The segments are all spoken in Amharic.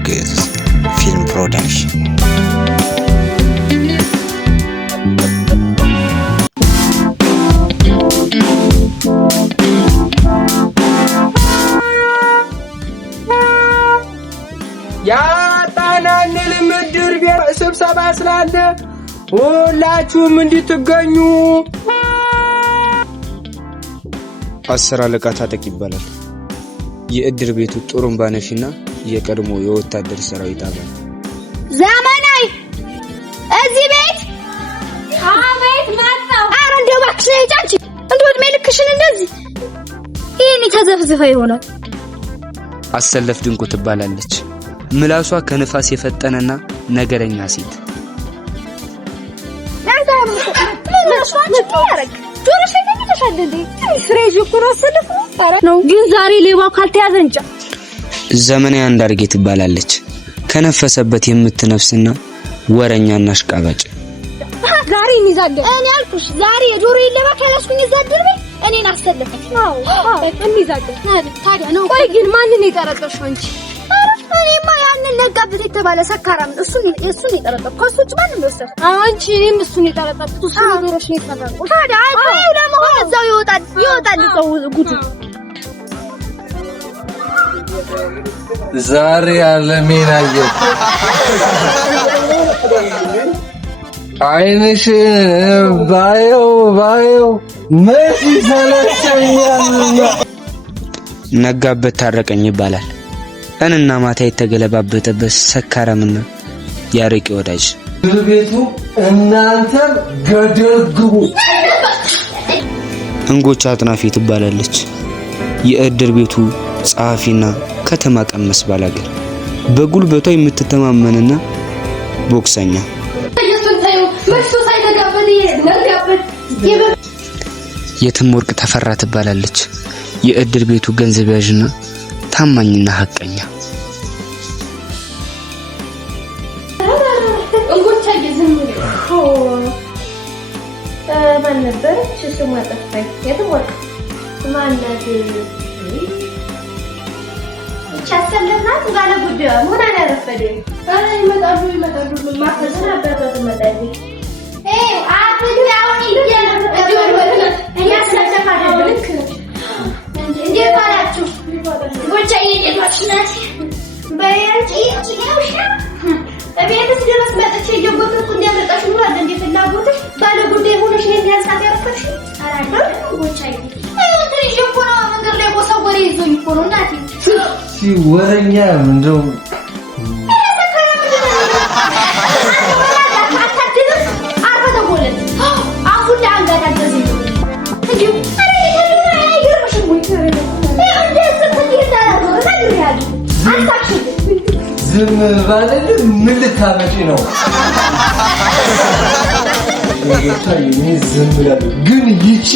ግዕዝ ፊልም ፕሮዳክሽን ያጣናን ለምድር ስብሰባ ስላለ ሁላችሁም እንድትገኙ። አስር አለቃ ታጠቅ ይባላል። የእድር ቤቱ ጥሩምባ ነፊና የቀድሞ የወታደር ሰራዊት አባል። ዘመናዊ እዚህ ቤት አቤት መጣው። አረ እንደው እባክሽ ነይ ጫንቺ እንደው እድሜ ልክሽን እንደዚህ ይሄን ተዘፍዝፈ ይሆናል። አሰለፍ ድንቁ ትባላለች። ምላሷ ከነፋስ የፈጠነና ነገረኛ ሴት። ግን ዛሬ ሌባው ካልተያዘ እንጃ። ዘመናዊ አንዳርጌ ትባላለች። ከነፈሰበት የምትነፍስና ወረኛና አሽቃባጭ። ዛሬ እንይዛለን። እኔ አልኩሽ ዛሬ የዶሮ ይለባ ካላስኩኝ ይዛድር በይ እኔን አስተለፈች። አዎ በቃ እንይዛለን። ታዲያ ነው። ቆይ ግን ማንን የጠረጠርሽው አንቺ? እኔማ ያንን ነጋበት የተባለ ሰካራም እሱን የጠረጠርኩት። ከሱ ውጭ ማንም ይወሰድ? አንቺ እኔም እሱን የጠረጠርኩት። እሱ ነገሮች ነው የሰራው። ታዲያ አይ ለመሆን እዛው ይወጣል ሰው ጉዱ። ዛሬ አለሜን አየሁ። አይንሽ ባየው መች ሰለቸኛል። ነጋበት ታረቀኝ ይባላል። ቀንና ማታ የተገለባበጠበት ሰካራምና ያረቂ ወዳጅ። ቤቱ እናንተ ገደግቡ። እንጎቻ አጥናፊ ትባላለች። የእድር ቤቱ ጸሐፊና ከተማ ቀመስ ባላገር። በጉልበቷ የምትተማመንና ቦክሰኛ። የትም ወርቅ ተፈራ ትባላለች። የእድር ቤቱ ገንዘብ ያዥና ታማኝና ሐቀኛ። እንጎቻ ይዘምሩ ማን ነበር? ስሙ አጠፋኝ። የትም ወርቅ ማናት? ቻሰለናት ባለ ጉዳዩ ምን አላረፈደ? አይ ይመጣሉ ማፈስ ነበር ተመጣጣኝ። አብዱ ያውን ይያለ እኛ ስለተፋደው ልክ እንዴት አላችሁ? ጎቻዬ የቷች ናት? በያንቺ ይችላልሽ እቤትስ ድረስ መጥቼ እየጎተትኩ እንዲያመጣሽ ነው አይደል? እንዴ ፍላጎትሽ ባለ ጉዳይ ሆነሽ ነው ያንሳት ያረፈሽ? አራዳ ጎቻዬ ትንሽ እኮ ነው መንገድ ላይ ወሬ ይዞኝ እኮ ነው እናቴ። ወረኛ እንደው ዝም ባለል ምን ልታመጪ ነው? ዝም ብላ ግን ይቺ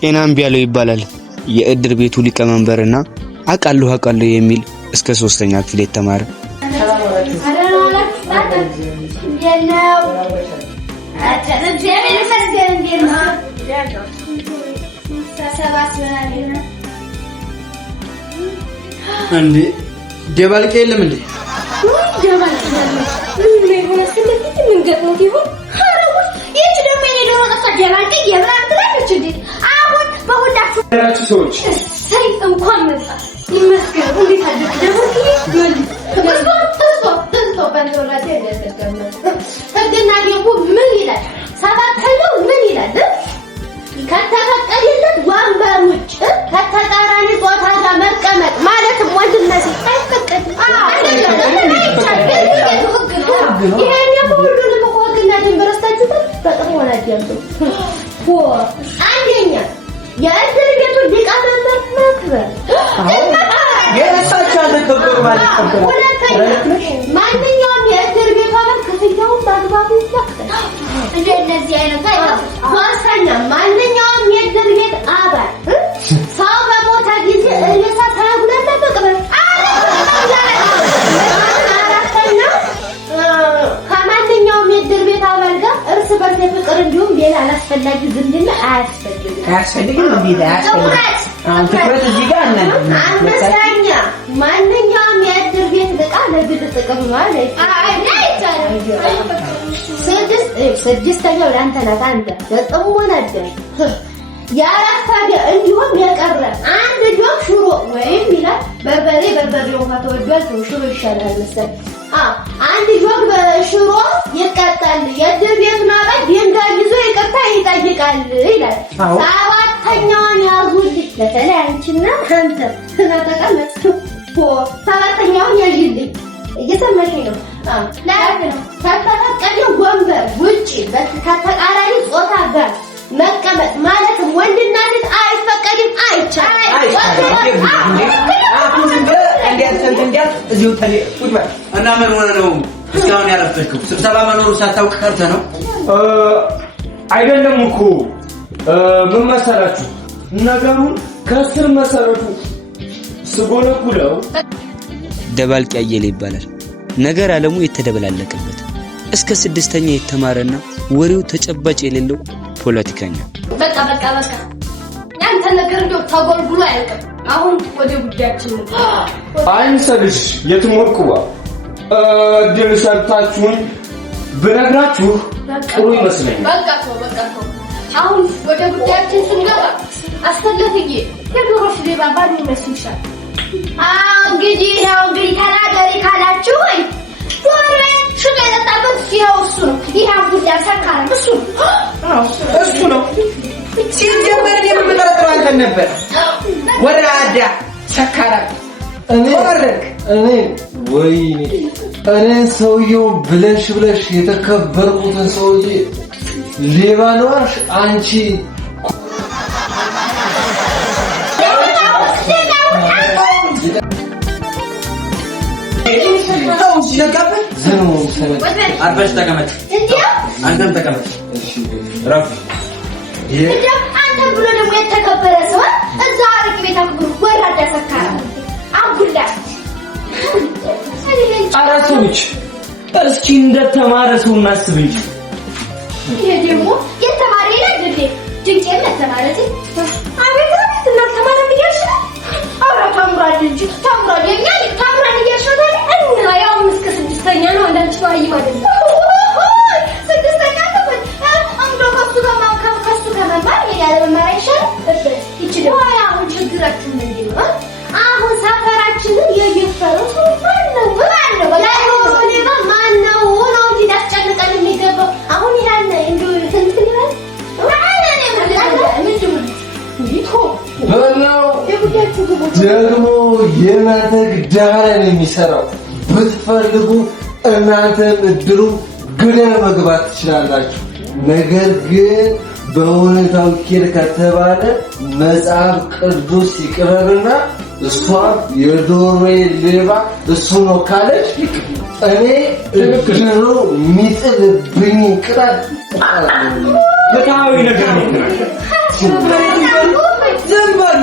ጤናም ቢያለው ይባላል። የእድር ቤቱ ሊቀመንበርና አቃሉ የሚል እስከ 3ኛ ክፍል የተማረ። እንዴ ደባልቄ የለም እንዴ? ደባልቄ ምን ሆነ? ስለዚህ ምን ገጥሞት ይሆን? ይቺ ደግሞ እኔ ደሮ ነሳ ደባልቄ የብራን ትላለች እንዴ? አሁን በሁላችሁ ያላችሁ ሰዎች ሰይ እንኳን መጣ ይመስገን። እንዴት አደረክ ደባልቄ? ተስፋ በእንቶላቴ እንደተቀመጠ ህግና ደንቡ ምን ይላል? ሰባተኛው ምን ይላል? ከተፈቀደለት ወንበር ውጭ ከተቃራኒ ጾታ ጋር መቀመጥ ማለትም ወንድነት አይፈቀድም። ይሄን ሁሉንም ህግና ደንብ ረስታችሁ በጣም ወላዲያችሁ። አንደኛ የእድር ቤቱን ሊቀመንበር ማክበር። ሁለተኛ ማንኛውም የእድር ቤቱ አባል ክፍያውን በአግባቡ ይከፍላል። እንደዚህ አይነት ሶስተኛ ማንኛውም የእድር ቤት አባል ሰው በሞተ ጊዜ እልሳ ሳያጉላላ መቅበር አላስፈላጊ ዝምድና አያስፈልግም እንዴ ትኩረት እዚህ ጋር አንደኛ ማንኛውም የእድር ቤት ዕቃ ለግል ጥቅም ማለት ስድስተኛው ለአንተ ናት አንተ በጥሞና አዳምጥ ያራፋደ እንዲሁም የቀረ አንድ ጆክ ሽሮ ወይም ይላል በርበሬው ከተወዷል ሽሮ ይሻላል መሰለኝ አንድ ጆክ በሽሮ ይቀጣል የእድር ቤት ማለት ድንጋይ ይዞ ይቅርታ ይጠይቃል ይላል ሰባተኛውን ያዙልኝ በተለይ አንቺና አንተ ተናተቀመጥ ሰባተኛውን ያዥልኝ እየሰማሽኝ ነው ለአንተ ነው ከተፈቀደው ወንበር ውጪ ከተቃራኒ ጾታ ጋር መቀመጥ ማለት ወንድና ሴት አይፈቀድም አይቻልም አሁን እንዴት እዚሁ ቁጭ በል እና ምን ሆነ ነው እስካሁን ያረፈችው ስብሰባ መኖሩ ሳታውቅ ቀርተ ነው አይደለም እኮ ምን መሰላችሁ ነገሩን ከስር መሰረቱ ስጎለጉለው ደባልቅ ያየለ ይባላል ነገር ዓለሙ የተደበላለቀበት እስከ ስድስተኛ የተማረና ወሬው ተጨባጭ የሌለው ፖለቲከኛ በቃ ያንተ ነገር እንደው ተጎልጉሎ አይልቅም አሁን ወደ ጉዳያችን ነው አይንሰልሽ የትሞርቁዋ ድል ሰርታችሁን ብነግራችሁ ጥሩ ይመስለኛል በቃ አሁን ወደ ጉዳያችን ስንገባ አስተለፍዬ የዶሮሽ ሌባ ባል ይመስልሻል እንግዲህ ተናገሪ ካላችሁ ወይ ዶሮ ሽቶ የጠጣበት እሱ ነው ይህ አቡዳ ሰካራ እሱ ነው ሲጀመር የምንጠረጥረው አንተን ነበር ወራዳ ሰካራ እኔ ሰውየው ብለሽ የተከበርኩትን ሰውዬ ሌባ ነዋሽ አንቺ አርፈሽ ተቀመጥ አንተም ተቀመጥ ረፍ አንተ ብሎ ደግሞ የተከበረ ሰው እዛ አርቅ ቤት አክብሩ ወራዳ ሰካራ አቡላ አራቶች እስኪ እንደተማረ ሰው እናስብ እንጂ ይሄ ደግሞ የተማረ ይላል ድንቅ የተማረ አቤት እና ተማረ ይያሽ አውራታ አምራል እንጂ ተምራል ይያሽታል እና ያው እስከ ስድስተኛ ነው አንዳንድ ተዋይ ማለት ነው ስድስተኛ ነው አንዱ ከሱ ከመማር ያለ መማራይሻል ይችላል ወይ አሁን ችግራችን ምንድነው አሁን ሰፈራችንን የየፈረው ማነው ነው እንጂ ያስጨንቀን የሚገባው አሁን ይላል እንደው እንትን ይላል ደግሞ የእናንተ ግዳይ ነው የሚሰራው ብትፈልጉ እናንተ እድሩ ግደል መግባት ትችላላችሁ ነገር ግን በእውነታው ኬር ከተባለ መጽሐፍ ቅዱስ ይቅረብና እሷ የዶሮ ሌባ እሱ ነው ካለች እኔ እድሩ የሚጥልብኝ ቅጣት በታዊ ነገር ነው ዘንበል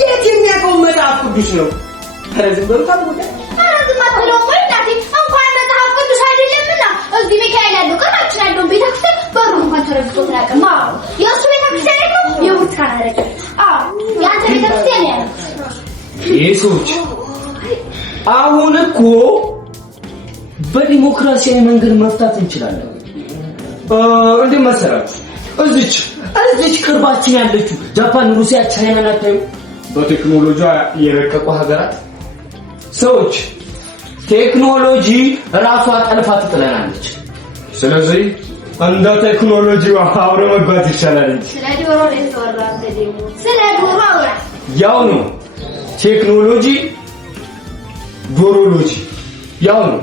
የት የሚያውቀው መጽሐፍ ቅዱስ ነው ተረዝበው ታውቁ አረዝማተለው ወይዳቲ እንኳን መጽሐፍ ቅዱስ አይደለምና እዚህ ሚካኤል ያለው ቀጣችን ያለው ቤተክርስቲያን በሩ እንኳን ተረዝቶ ተላቀማ የእሱ ቤተክርስቲያን ነው የቡርካን አረቀ ያንተ ቤተክርስቲያን ያለው ኢየሱስ አሁን እኮ በዲሞክራሲያዊ መንገድ መፍታት እንችላለን እንዴ መሰራችሁ እዚች ቅርባችን ያለችው ጃፓን ሩሲያ ቻይና ናቸው በቴክኖሎጂ የረቀቁ ሀገራት ሰዎች ቴክኖሎጂ ራሷ ጠልፋ ትጥለናለች ስለዚህ እንደ ቴክኖሎጂ አብሮ መግባት ይቻላል ስለ ዶሮ ነው ተወራው ደግሞ ስለ ዶሮ አውራ ያው ነው ቴክኖሎጂ ዶሮሎጂ ያው ነው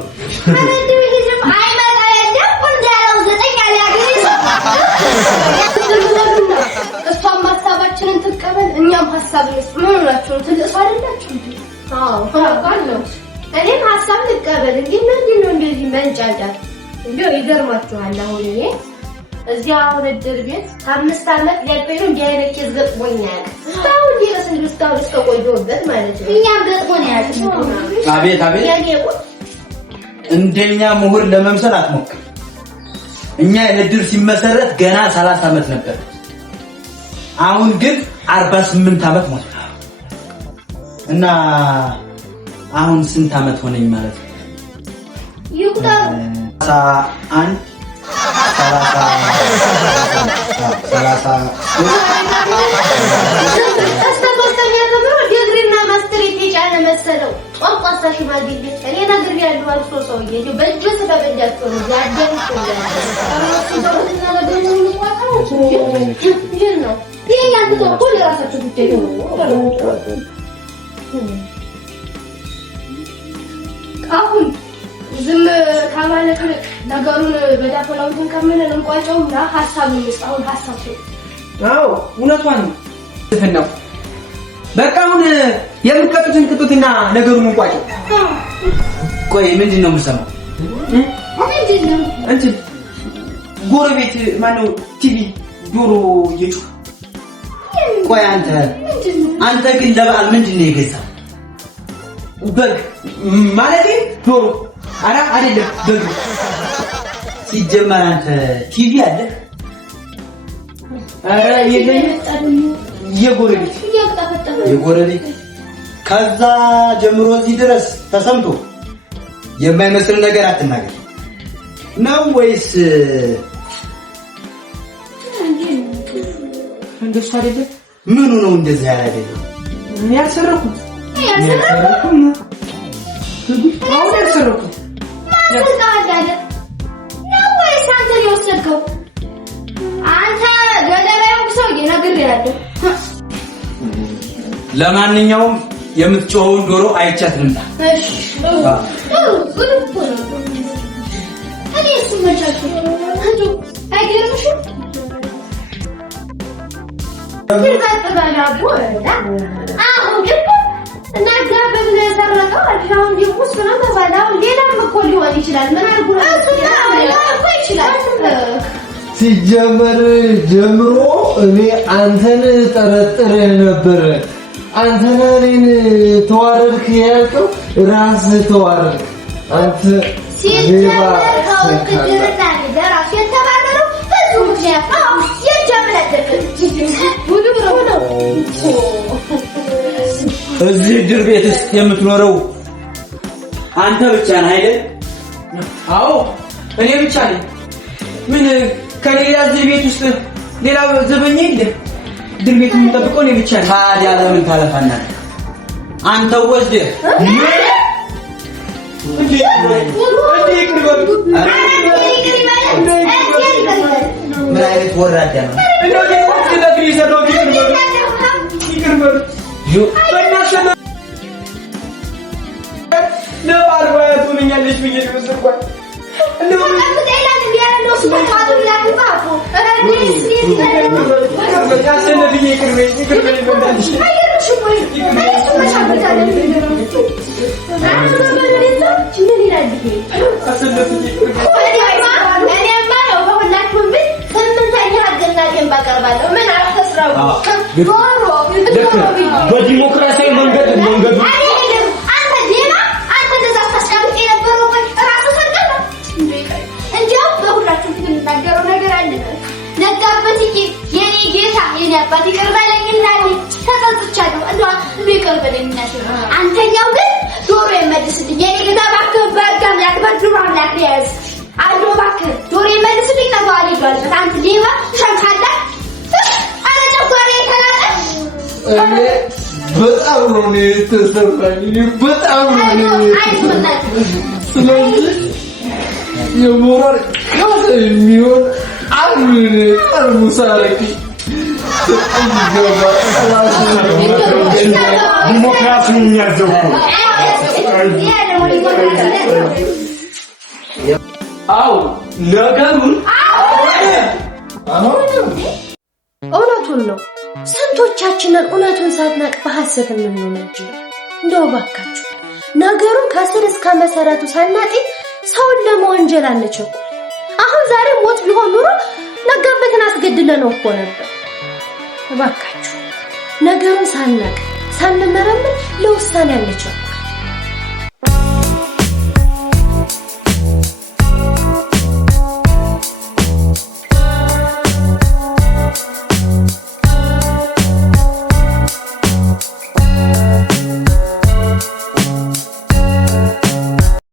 እሷም ሀሳባችንን ትቀበል እኛም ሀሳብን ምን ናቸው ትልቅ አይደላችሁ እንዴ ነው እኔም ሀሳብ ልቀበል እንዴ ምንድነው እንደዚህ መንጫጫት እንደው ይገርማችኋል አሁን እኔ እዚያ ወደድር ቤት 5 አመት ያልፈኝ እንደ አይነት ኬዝ ገጥሞኛል ታው ድረስ እንድስታው እስከቆየሁበት ማለት ነው እኛም ገጥሞኛል አቤት እንደኛ ምሁር ለመምሰል አትሞክር እኛ የእድር ሲመሰረት ገና 30 ዓመት ነበር። አሁን ግን 48 ዓመት ሞልቷል። እና አሁን ስንት ዓመት ሆነኝ ማለት ነው? ይቁጠር 31 ዲግሪና ማስተሬት የጫነ መሰለው ቋንቋሳ ሽማግሌ እኔ ነገር ያለው አልፎ ሰውዬ በእጅ ስለበጃቸው ነው ያደረኩት ነው ይሄ ያንተ ሁሉ ራሳችሁ ጉዳይ ነው። አሁን ዝም ካማለት ነገሩን በዳፈላው ከመነን እንቋጫውና ሐሳብ ነው ሐሳብ አዎ እውነቷን ነው። በቃ አሁን የምትቀጡትን ቅጡትና ነገሩን እንቋጨው። ቆይ ምንድነው የምሰማው? ምንድነው አንቺ ጎረቤት ማነው ቲቪ ዶሮ እየጮኸ? ቆይ አንተ ግን ለበዓል ምንድነው የገዛው? በግ ማለት ዶሮ አይደለም በግ። ሲጀመር አንተ ቲቪ አለ? አረ የጎረቤት ከዛ ጀምሮ እዚህ ድረስ ተሰምቶ የማይመስል ነገር አትናገር ነው ወይስ እንደሱ አይደለም? ምኑ ነው እንደዚህ አይደለም? ያልሰረኩት ለማንኛውም የምትጮኸውን ዶሮ አይቻት ልምጣ። እሺ ሲጀመር ጀምሮ እኔ አንተን ጠረጥሬ ነበር። አንተና እኔን ተዋረድክ ያልከው ራስህ ተዋረድክ። አንተ ሲጀመር ከውድድርና ደራሽ የተባረረው ብዙ ምክንያት ነው። እዚህ ድር ቤት ውስጥ የምትኖረው አንተ ብቻ ነህ አይደል? አዎ እኔ ብቻ ነኝ። ምን ከሌላ እዚህ ቤት ውስጥ ሌላ ዘበኛ የለም። ድር ቤት የምጠብቀው እኔ ብቻ ነኝ። ታዲያ ለምን ታለፋናል? አንተ ወስደህ ምን አይነት ወራዳ ነው? በዲሞክራሲያዊ መንገድ አንተኛው ግን ዶሮ የመልስልኝ የኔ ገዛ ባከባጋም ያከበድሩም ያክያዝ አዶ ባከ ዶሮ የመልስልኝ ነው አለኝ። አንተ ዲማ ሸንካዳ አለ ጨጓራ የተላጠ እኔ በጣም ነው የተሰማኝ። በጣም ነው ስለዚህ የሞራል የሚሆን አንድ ጠርሙስ አረቂ ዲሞክራሲውን የሚያዘው አው ነገሩን እውነቱን ነው። ስንቶቻችንን እውነቱን ሳትናቅ በሐሰት የምንሆነው? እንደው ባካችሁ ነገሩን ከስር እስከ መሰረቱ ሳናጤ ሰውን ለመወንጀል አንቸኩል። አሁን ዛሬ ሞት ቢሆን ኑሮ ነጋበትን አስገድለነው እኮ ነበር። ባካችሁ ነገሩን ሳናቅ ሳንመረምር ለውሳኔ አንቸኩል።